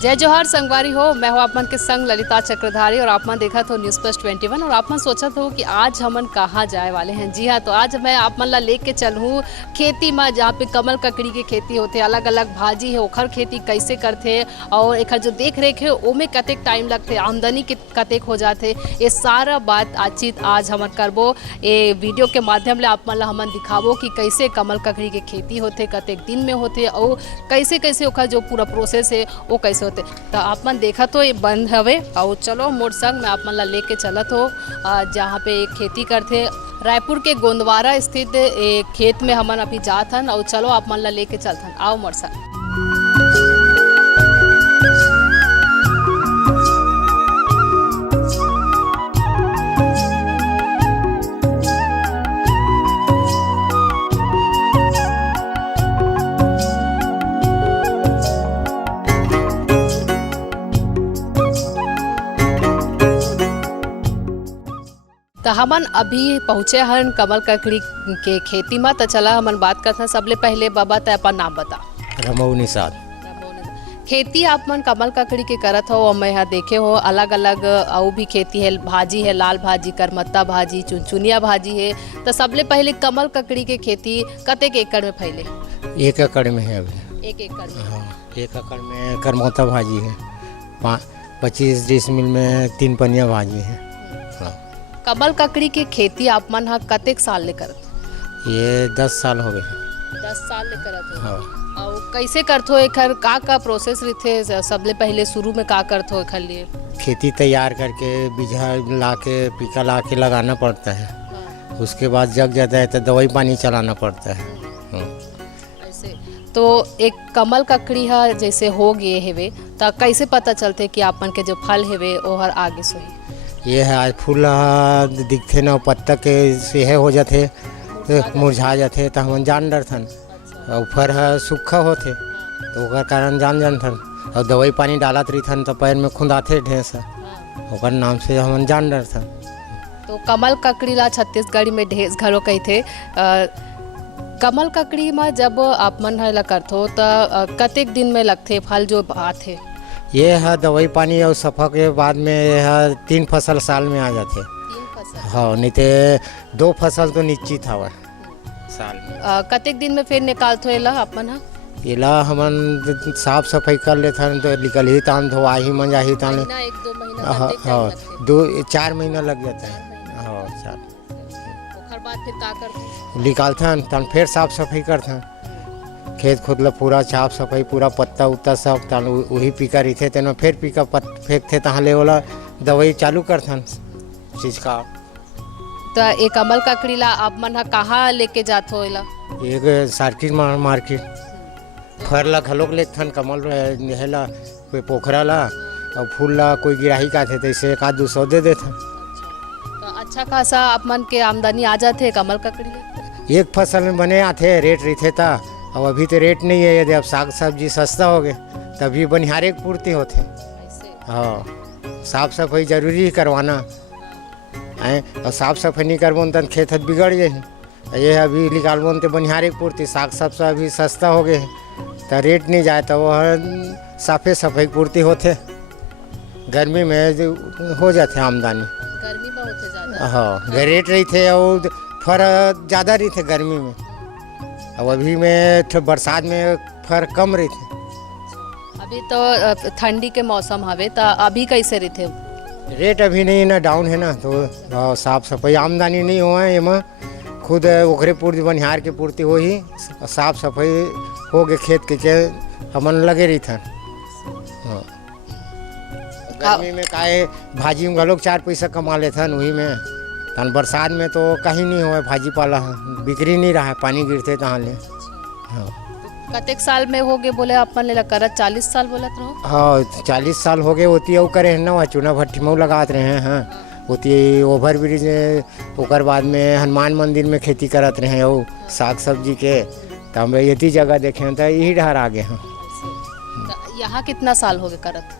जय जोहार संगवारी हो। मैं हूँ आपमन के संग ललिता चक्रधारी और आपमन देखा तो न्यूज़ प्लस 21 और आपमन सोचा हो कि आज हमन कहाँ जाए वाले हैं। जी हाँ, तो आज मैं आपमन ला लेके चलूँ खेती में, जहाँ पे कमल ककड़ी के खेती होते, अलग अलग भाजी है ओखर खेती कैसे करते और एक जो देख रेख है ओमे कतेक टाइम लगते, आमदनी कतेक हो जाते, ये सारा बात आज हमन करबो। ये वीडियो के माध्यम ले आपमन ला हमन दिखाबो कि कैसे कमल ककड़ी के खेती होते, कतेक दिन में होते और कैसे कैसे ओखर जो पूरा प्रोसेस है वो कैसे होते। तो आप मन देखा तो ये बंद हवे और चलो मोर संग मैं आप मन ला लेके चलत हो जहाँ पे खेती करते रायपुर के गोंदवारा स्थित एक खेत में हमन अभी जात हन और चलो आप मन ला लेके चलथन। आओ मोर संग। तो हमन अभी पहुँचे हन कमल ककड़ी के खेती में। तो चला हमन बात करते हैं। सबले पहले बाबा ते अपन नाम बता। रमऊ निषाद। खेती आप मन कमल ककड़ी के करत हो और मैं यहाँ देखे हो अलग अलग और भी खेती है, भाजी है, लाल भाजी, करमत्ता भाजी, चुनचुनिया भाजी है। तो सबले पहले कमल ककड़ी के खेती कतेक एकड़ में फैले? 1 एकड़ में है अभी। 1 एकड़ में? हाँ, 1 एकड़ में करमत्ता भाजी है, 25 डिसमिल में 3 पनिया भाजी है। हाँ। कमल ककड़ी के खेती आप मन हाँ कतेक साल ले करत? ये 10 साल हो गए। 10 साल ले करत हो? हाँ। और कैसे करत हो एखर का प्रोसेस रहते? सबले पहले शुरू में का करत हो एखर लिए? खेती तैयार करके बीजा ला के पीका ला के लगाना पड़ता है। हाँ। उसके बाद जग जाता है तो दवाई पानी चलाना पड़ता है। हाँ। ऐसे तो एक कमल ककड़ी हा जैसे हो गए हेवे तो कैसे पता चलते कि आपन के जो फल हेवे ओहर आगे सोही? ये है आज फूल दिखते ना पत्ता के सेहे हो जाते तो मुरझा जाते तो हम जान डरथन। और फर सूखा होते तो ओकर कारण जान थन और दवाई पानी डालत रही थन तो पैर में खुंदाते ढेस ओकर नाम से हम जान डरथन। तो कमल ककड़ी ला छत्तीसगढ़ी में ढेस घलो कहते। कमल ककड़ी में जब आप मन ला करथो तो कतेक दिन में लगते फल जो आथे? ये है दवाई पानी और सफा के बाद में यह 3 फसल साल में आ जाते। 3 फसल? हाँ, नहीं तो 2 फसल तो निश्चित हवा साल में। कतेक दिन में फिर निकालते एला अपन? हाँ, एला हमन साफ सफाई कर लेते हैं तो निकल ही तान धोआ ही मंजा ही तान। 1-2 महीना? हाँ, 2-4 महीना लग जाता है। हाँ, 4। ओखर बाद फिर का करते? निकालते हैं तन फिर साफ सफाई करते हैं खेत खुद ला पूरा साफ सफाई पूरा पत्ता उत्ता सब तन वही पीका रही थे तेन फिर पीका फेंकते तहाँ ले वाला दवाई चालू करते हैं चीज का। तो एक कमल ककड़ी ला आप मन हा कहाँ लेके जात हो? एला एक सर्किट मार्केट फर ला घलोक लेते हैं कमल हेला कोई पोखरा ला और फूल ला कोई गिराही का थे तो इसे 1-2 दे देते हैं। तो अच्छा खासा आप मन के आमदनी आ जाते कमल ककड़ी ले? एक फसल में बने आते रेट रही था अब अभी तो रेट नहीं है। यदि अब साग सब्जी सस्ता हो गए तभी बनिहारे की पूर्ति होते। हाँ, साफ सफाई जरूरी ही करवाना है और साफ सफाई नहीं करबो तो खेत बिगड़ जाए। ये अभी निकालबो तो बनिहारे की पूर्ति साग सब्जी अभी सस्ता हो गए तो रेट नहीं जाए तो वह साफे सफाई पूर्ति होते। गर्मी में हो जाते आमदनी। गर्मी में होते ज़्यादा? हाँ, रेट रही थे और फर ज़्यादा रही थे गर्मी में। अब अभी में बरसात में फर कम रही थी। अभी तो ठंडी के मौसम हवे तो अभी कैसे रही थे रेट? अभी नहीं ना डाउन है ना तो साफ सफाई आमदनी नहीं हुआ है एमा खुद ओखरे पूर्ति बनिहार के पूर्ति हो ही साफ सफाई हो गए खेत के हमन लगे रही था। हाँ। गर्मी में काहे भाजी में घलोक 4 पैसा कमा लेते हैं वही में तन बरसात में तो कहीं नहीं हुआ भाजी पाला बिक्री नहीं रहा पानी गिरते तहाँ ले। हाँ। कतेक साल में हो गए बोले अपन ले करत? 40 साल बोलत रहो? हाँ, 40 साल हो गए होती है करे है ना चूना भट्टी में लगाते रहे हैं। हाँ, होती ओवर ब्रिज ओकर बाद में हनुमान मंदिर में खेती करते रहे और साग सब्जी के तो हम यही जगह देखे तो यही डहर आ गए हैं। यहाँ कितना साल हो गए करत?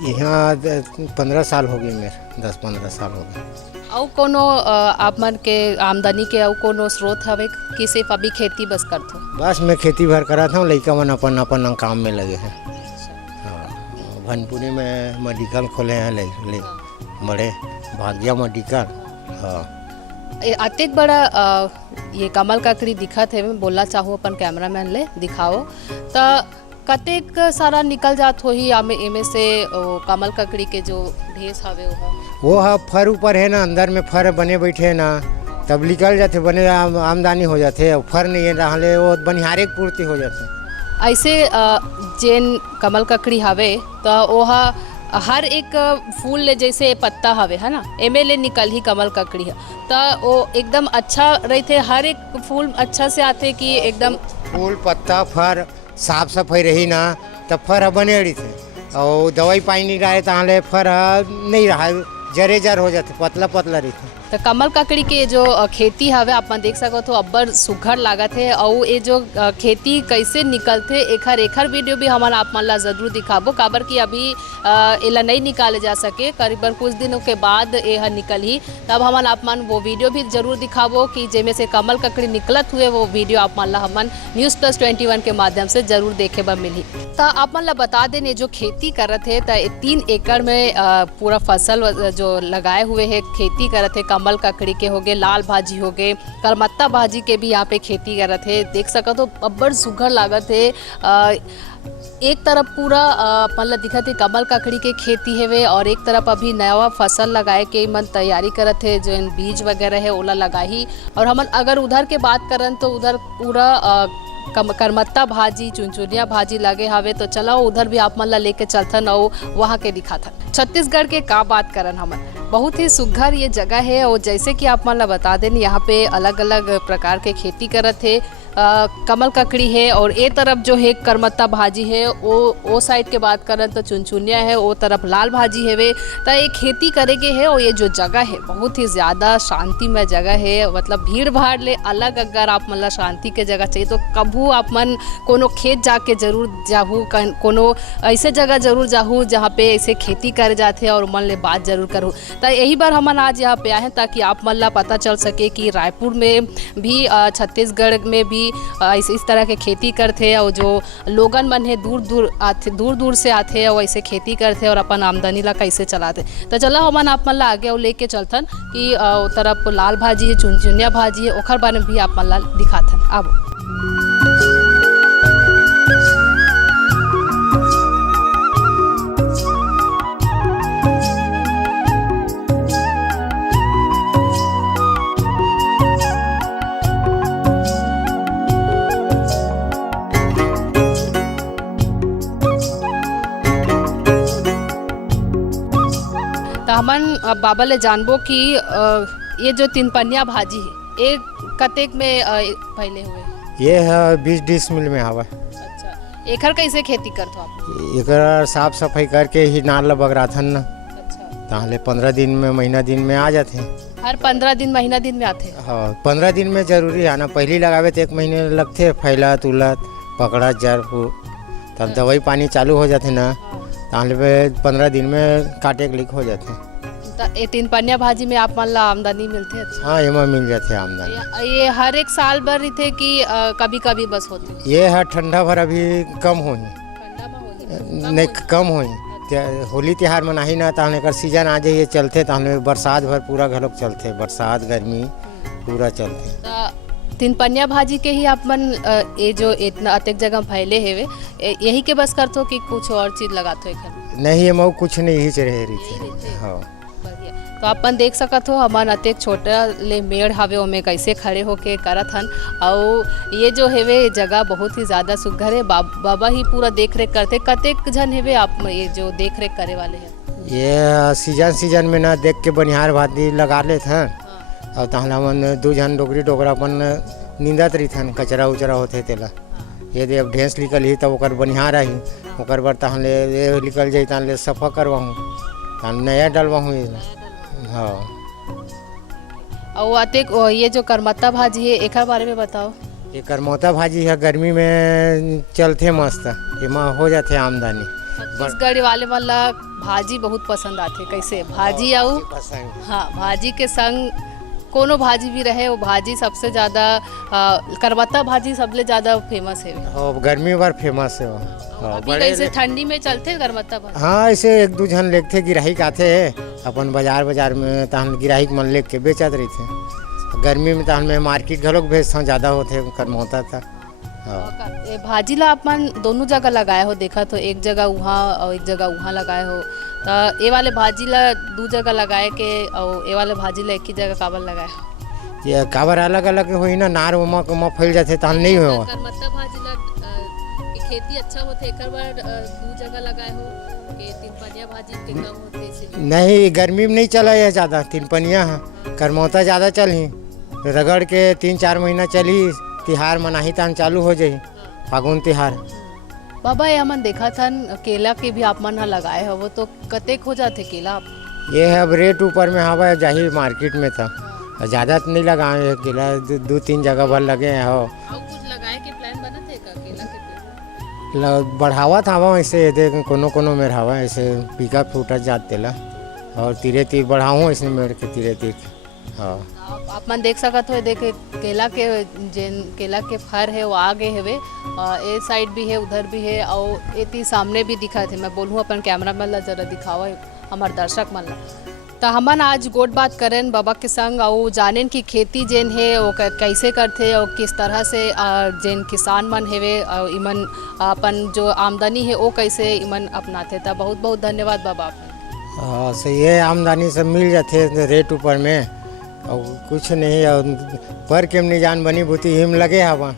यहाँ 15 साल हो गए मेरे, 10-15 साल हो गए। और कोनो आप मन के आमदनी के और कोनो स्रोत हवे कि सिर्फ अभी खेती बस करथो? बस मैं खेती भर करा था, लड़का मन अपन अपन काम में लगे हैं। हाँ। भनपुरी में मेडिकल खोले हैं ले बड़े भाग्या मेडिकल। हाँ अतेक बड़ा ये कमल ककड़ी दिखत है, मैं बोलना चाहूँ अपन कैमरामैन ले दिखाओ तो कतेक सारा निकल जात होही एमे से कमल ककड़ी के जो ढेस हवे वो है फर ऊपर है ना, अंदर में फर बने बैठे है ना, तब निकल जाते बने आमदनी हो जाते। और फर नहीं रहले वो बनिहारे की पूर्ति हो जाते। ऐसे जेन कमल ककड़ी हवे तो ओहा हर एक फूल ले जैसे पत्ता हवे है ना, एमे ले निकल ही कमल ककड़ी है तो वो एकदम अच्छा रहते। हर एक फूल अच्छा से आते कि एकदम फूल पत्ता फर साफ सफाई रही ना तब फर बने रही थे। और दवाई पानी नहीं रहे तो फर नहीं रहा, जरे जर हो जाते, पतला पतला रही थे। तो कमल ककड़ी के जो खेती हवे आप देख सको तो अब्बर सुघर लागत है। और ये जो खेती कैसे निकलते एखर वीडियो भी हमारा आप मन ला जरूर दिखाबो, काबर कि अभी एला नहीं निकाले जा सके, करीबन कुछ दिनों के बाद यह निकल ही, तब हमन आप मन वो वीडियो भी जरूर दिखाबो कि जेमे से कमल ककड़ी निकलत हुए वो वीडियो आप मन ला हमन News+21 के माध्यम से जरूर देखे बर मिली। तो आप मन ला बता देने जो खेती करत है तो 3 एकड़ में पूरा फसल जो लगाए हुए है खेती करत है। कमल ककड़ी के हो गए, लाल भाजी हो गए, करमत्ता भाजी के भी यहाँ पे खेती करत है। देख सको तो अब्बड़ सुघर लागत है। एक तरफ पूरा मतलब दिखत है कमल ककड़ी के खेती है और एक तरफ अभी नया फसल लगाए के मन तैयारी करत है, जो बीज वगैरह है ओला लगाही। और हमन अगर उधर के बात करन तो उधर पूरा करमत्ता भाजी चुनचुनिया भाजी लगे हवे। तो चलो उधर भी आप मन ला लेके चलथन और वहाँ के दिखाथन। छत्तीसगढ़ के का बात करन हमन, बहुत ही सुघर ये जगह है। और जैसे कि आप मन ला बता दें यहाँ पे अलग अलग प्रकार के खेती करत है। कमल ककड़ी है और ए तरफ जो है करमत्ता भाजी है, वो साइड के बात करन तो चुनचुनिया है, वो तरफ लाल भाजी है वे। तो ये खेती करे के है और ये जो जगह है बहुत ही ज़्यादा शांतिमय जगह है। मतलब भीड़ भाड़ ले अलग, अगर आप मन ला शांति के जगह चाहिए तो कभू आप मन कोनो खेत जाके जरूर जाहू, कोनो ऐसे जगह जरूर जाहू जहाँ पे ऐसे खेती करे जाते और मन ले बात जरूर करूँ। तो यही बार हमन आज यहाँ पे आए हैं ताकि आप मन ला पता चल सके कि रायपुर में भी छत्तीसगढ़ में भी इस तरह के खेती करते और जो लोगन मन है दूर दूर से आते और ऐसे खेती करते और अपन आमदनी ला कैसे चलाते। तो चलो हमन आप मन ला आगे और लेके चलथन कि तरफ लाल भाजी है, चुनचुनिया भाजी है, ओखर बारे में भी आप मन ला दिखाथन। अब तो हमन बाबा ले जानबो कि ये जो 3 पनिया भाजी है ये कतेक में पहले हुए? ये है 20 डिसमिल में हवा। अच्छा, एकर कैसे खेती करते हो आप? एकर साफ सफाई करके ही नार ला बगराथन ना। अच्छा, ताहले 15 दिन में महीना दिन में आ जाते हैं। हर 15 दिन महीना दिन में आते? हाँ 15 दिन में जरूरी आना। पहली लगावे तो 1 महीने लगते, फैलत उलत पकड़ा जड़ फूल, तब दवाई पानी चालू हो जाते ना, ताहले 15 दिन में काटे क्लिक हो जाते हैं। तो ये 3 पनिया भाजी में आप मन ला आमदनी मिलते? अच्छा, हाँ एमा मिल जाते हैं आमदनी। ये हर एक साल भर रही थे कि कभी कभी बस होती? ये है ठंडा भर अभी कम होई, ठंडा में होगी नहीं कम होई। होली त्योहार मनाही ना ताहले कर सीजन आ जाइए चलते, ताहले बरसात भर पूरा घलोक चलते, बरसात गर्मी पूरा चलते। 3 पनिया भाजी के ही आप मन ये जो इतना अतेक जगह फैले हेवे यही के बस करते हो कि कुछ और चीज लगाते हो? नहीं ये मऊ कुछ नहीं ही रहे रही थी। हाँ तो अपन देख सकत हो हमान अतेक छोटा ले मेड़ हवे ओमे कैसे खड़े होके करत हन। और ये जो हेवे जगह बहुत ही ज़्यादा सुघर है। बाबा ही पूरा देख रेख करते। कतेक जन हेवे आप ये जो देख रेख करे वाले हैं? ये सीजन में ना देख के बनिहार भाती लगा लेते हैं। और तहला मन 2 जन डोगरी डोगरा अपन नींदत रही थन, कचरा उचरा होते तेला। यदि अब ढेंस निकल ही तब ओकर बनिहार आई, ओकर बर तहले ये निकल जाई तहले सफा करवाहूँ, तहले नया डलवाहूँ। हाँ और अतेक ये जो करमत्ता भाजी है एकर बारे में बताओ। ये करमत्ता भाजी है गर्मी में चलते मस्त, एमा हो जाते आमदनी। छत्तीसगढ़ वाले मन ला भाजी बहुत पसंद आते। कैसे भाजी? और हाँ भाजी के संग कोनो भाजी भी रहे वो भाजी सबसे ज़्यादा करबत्ता भाजी सबले ज़्यादा फेमस है। और गर्मी बार फेमस है वो। अभी कैसे ठंडी में चलते करबत्ता भाजी? हाँ, ऐसे एक दो जन लेके थे गिराहिक आते अपन बाजार में तहन गिराहिक मन लेके के बेचत रही थे। गर्मी में तहन में मार्केट घलोक भेजता ज़्यादा होते करमौता था। हाँ, ये भाजी ला अपन दोनों जगह लगाए हो, देखा तो एक जगह वहाँ और एक जगह वहाँ लगाए हो, तो ये वाले भाजी ला दो जगह लगाए के और ये वाले भाजी ला एक ही जगह काबर लगाए हो? ये काबर अलग अलग हुई ना, नार उमा फैल जाते तहन नहीं हो। करमत्ता भाजी ला की खेती अच्छा होते एकर बार दो जगह लगाए हो कि तीन पनिया भाजी के कम होते इसीलिए? नहीं, गर्मी में नहीं चला है ज़्यादा, तीन पनिया है, करमौता ज़्यादा चली, रगड़ के 3-4 महीना चली, तिहार मनाही तहन चालू हो जाही, फागुन तिहार। बाबा ये हमन देखा था केला के भी आप मन लगाए हो, वो तो कतेक हो जाते केला आप? ये है अब रेट ऊपर में हवा जाही मार्केट में था, ज़्यादा तो नहीं लगाए हैं केला, 2-3 जगह भर लगे हैं। हो और कुछ लगाए के प्लान बना थे का केला के पेड़? बढ़ावा था हवा ऐसे देख कोनो में हवा ऐसे पीका फूटा जाते ला और तीरे तीर बढ़ाऊँ ऐसे मेड़ के तीरे तीर। हाँ, आप मन देख सकत हो, देख केला के जेन केला के फर है वो आगे हवे, ए साइड भी है उधर भी है और एती सामने भी दिखा थे। मैं बोलूँ अपन कैमरा मन ला जरा दिखावा हमार दर्शक मन ला। तो हमन आज गोट बात करें बाबा के संग और जानेन की खेती जेन है वो कैसे करते और किस तरह से जेन किसान मन हेवे और इमन अपन जो आमदनी है वो कैसे इमन अपनाते। तो बहुत बहुत धन्यवाद बाबा आपने। हाँ, सही है, आमदनी सब मिल जाते रेट ऊपर में और कुछ नहीं, और पर के नहीं जान बनी बूती हिम लगे हवा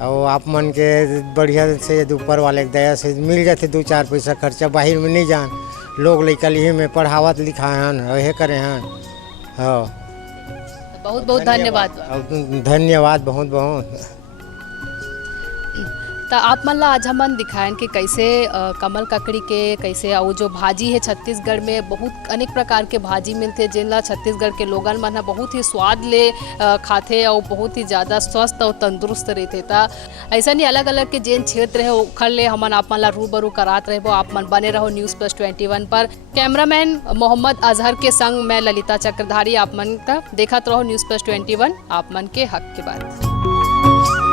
और आप मन के बढ़िया से ऊपर वाले दया से मिल जाते 2-4 पैसा खर्चा, बाहर में नहीं जान, लोग लैकल ही में पढ़ावत लिखाए हैं वह करे हैं। हाँ, बहुत बहुत धन्यवाद। धन्यवाद बहुत बहुत। तो आप मन ला आज हमन दिखाएं कि कैसे कमल ककड़ी के कैसे और जो भाजी है छत्तीसगढ़ में बहुत अनेक प्रकार के भाजी मिलते जिन ला छत्तीसगढ़ के लोगन मन ह बहुत ही स्वाद ले खाते और बहुत ही ज़्यादा स्वस्थ और तंदुरुस्त रहते। था ऐसा नहीं अलग अलग के जेन क्षेत्र है ओखर ले हमन आप मन ला रूबरू करात रहे। आप मन बने रहो News+21 पर। कैमरामैन मोहम्मद अजहर के संग मैं ललिता चक्रधारी, आप मन का देखत रहो News+21 आप मन के हक के बात।